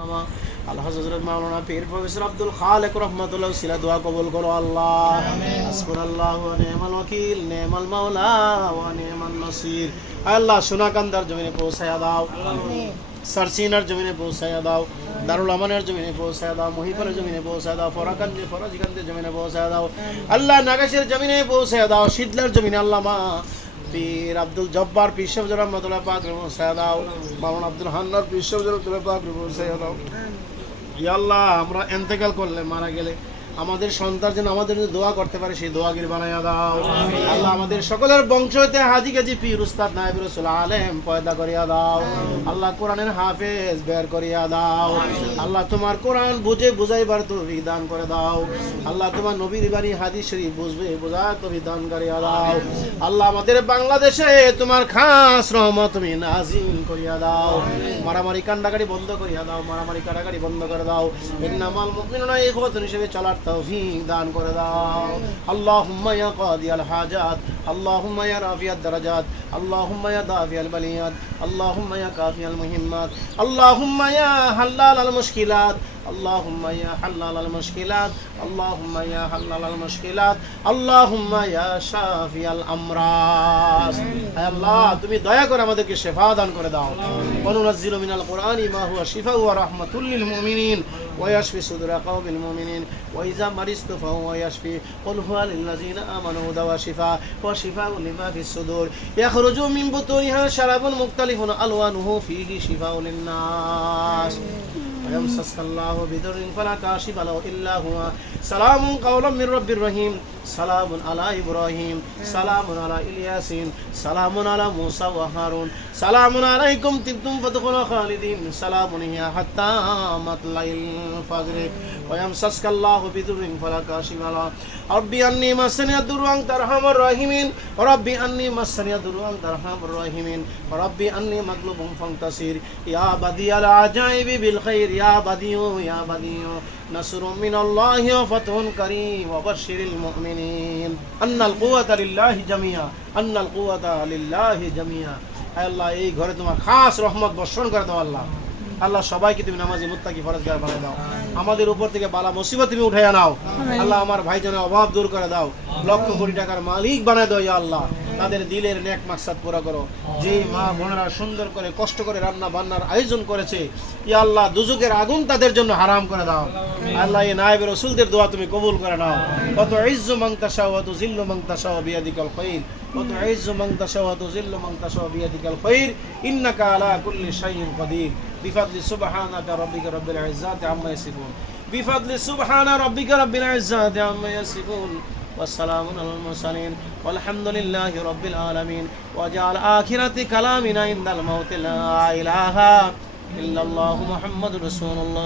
আল্লামা আল্লাহ হযরত মাওলানা পীর প্রফেসর আব্দুল খালেক রহমাতুল্লাহ সিলা দোয়া কবুল করো আল্লাহ। হাসবুনাল্লাহু ওয়া নি'মাল ওয়াকিল নি'মাল মাওলা ওয়া নি'মান নাসির। আল্লাহ সোনাকান্দার জমিনে পৌঁছায়া দাও। সারসিনার জমিনে পৌঁছায়া দাও। দারুল আমানের জমিনে পৌঁছায়া দাও। মহিপুরের জমিনে পৌঁছায়া দাও। ফরাকান্দি ফরাজিকান্দির জমিনে পৌঁছায়া দাও। আল্লাহ নাগাসের জমিনে পৌঁছায়া দাও। শীতলার জমিনে আল্লাহ মা পীর আব্দুল জব্বার সাহেব রহমতুল্লাহ পাক পৌঁছায়া দাও মামুন আব্দুল হান্নার পীর সাহেব রহমতুল্লাহ পাক পৌঁছায়া দাও ইয়া আল্লাহ আমরা এন্তেকাল করলে মারা গেলে। আমাদের সন্তান যেন আমাদের দোয়া করতে পারে, সেই দোয়াগির বানাইয়া দাও। আল্লাহ আমাদের সকলের বংশ হইতে হাজি গাজি পীর, উস্তাদ নাইব রসুল, আলেম পয়দা করিয়া দাও। আল্লাহ কোরআনের হাফেজ বের করিয়া দাও। আল্লাহ তোমার কোরআন বুঝে বুঝাইবার তো দান করে দাও। আল্লাহ তোমার নবীর বাড়ি হাদিস শরীফ বুঝবে, বোঝার তো দান করিয়া দাও। আল্লাহ আমাদের বাংলাদেশে তোমার খাস রহমত তুমি নাজিম করিয়া দাও। মারামারি কান্ডাকারি বন্ধ করিয়া দাও, মারামারি কাটাকারি বন্ধ করে দাও। ইন্নামাল মুমিনুনা ইখওয়াতুন হিসেবে চলার তৌফিক দান করে দাও আল্লাহুম্মা ইয়া কাদিয়াল হাজাত আল্লাহুম্মা ইয়া রাফিয়াদ দারাজাত আল্লাহুম্মা ইয়া দাফিয়াল বালিয়াত আল্লাহুম্মা ইয়া কাফিয়াল মুহিম্মাত আল্লাহুম্মা ইয়া হাল্লাল আল মুশকিলাত اللهم يا حلال المشكلات اللهم يا حلال المشكلات اللهم يا شافي الامراض হে আল্লাহ তুমি দয়া করে আমাদেরকে শেফা দান করে দাও وننزل من القرآن ما هو شفاء ورحمة للمؤمنين ويشفي صدور قوم المؤمنين وإذا مرضت فهو يشفي قل هو للذين آمنوا دواء شفاء وشفاء لما في الصدور يخرج من بطونها شراب مختلف ألوانه فيه شفاء للناس ويمسسك الله بضر فلا كاشف له الا هو سلام قولا من رب رحيم سلام على إبراهيم. سلام على إلياسين. سلام على موسى وهارون. سلام عليكم تبتم فادخلوا خالدين. سلام هي حتى مطلع الفجر. ويمسسك الله بضر فلا كاشف له. ربي أني مسني الضر وانت ارحم الراحمين. ربي أني مسني الضر وانت ارحم الراحمين. ربي أني مغلوب فانتصر. يا بديع العجائب بالخير. يا بديع يا بديع. نصر من الله وفتح كريم وبشر المؤمنين أن القوة لله جميعا أن القوة لله جميعا আয় আল্লাহ এই ঘরে তোমার খাস রহমত বর্ষণ করে দাও আল্লাহ আল্লাহ সবাইকে তুমি নামাজি মুত্তাকি ফরজগার বানায় দাও আমাদের উপর থেকে বালা মুসিবত তুমি উঠাইয়া নাও আল্লাহ আমার ভাইজনের অভাব দূর করে দাও লক্ষ কোটি টাকার মালিক বানায় দাও ইয়া আল্লাহ তাদের দিলের ন্যাক মাকসাদ পুরা করো। যে মা বোনরা সুন্দর করে কষ্ট করে রান্না বান্নার আয়োজন করেছে, ই আল্লাহ দুজুকের আগুন তাদের জন্য হারাম করে দাও। আল্লাহ এ নায়েব রসুলদের দোয়া তুমি কবুল করে নাও। কত ঐজ্য মাংতা সাহ অত জিল্ল জিল্লু মাংতাশা বিয়াদিকাল খৈর। কত ঐজ্য মাংতা সাহ অত জিল্ল জিল্লু মাংতাশা বিয়াদিকাল খৈর। ইন্নাকা আলা কুল্লি শাইইন কদির। বিফাদলি সুবহানাকা রাব্বিকা রাব্বিল ইজ্জাতি আম্মা ইয়াসিফুন। বিফাদলি সুবহানা রাব্বিকা রাব্বিল ইজ্জাতি আম্মা ইয়াসিফুন। والسلام على المرسلين والحمد لله رب العالمين وجعل آخرة كلامنا عند الموت لا إله إلا الله محمد رسول الله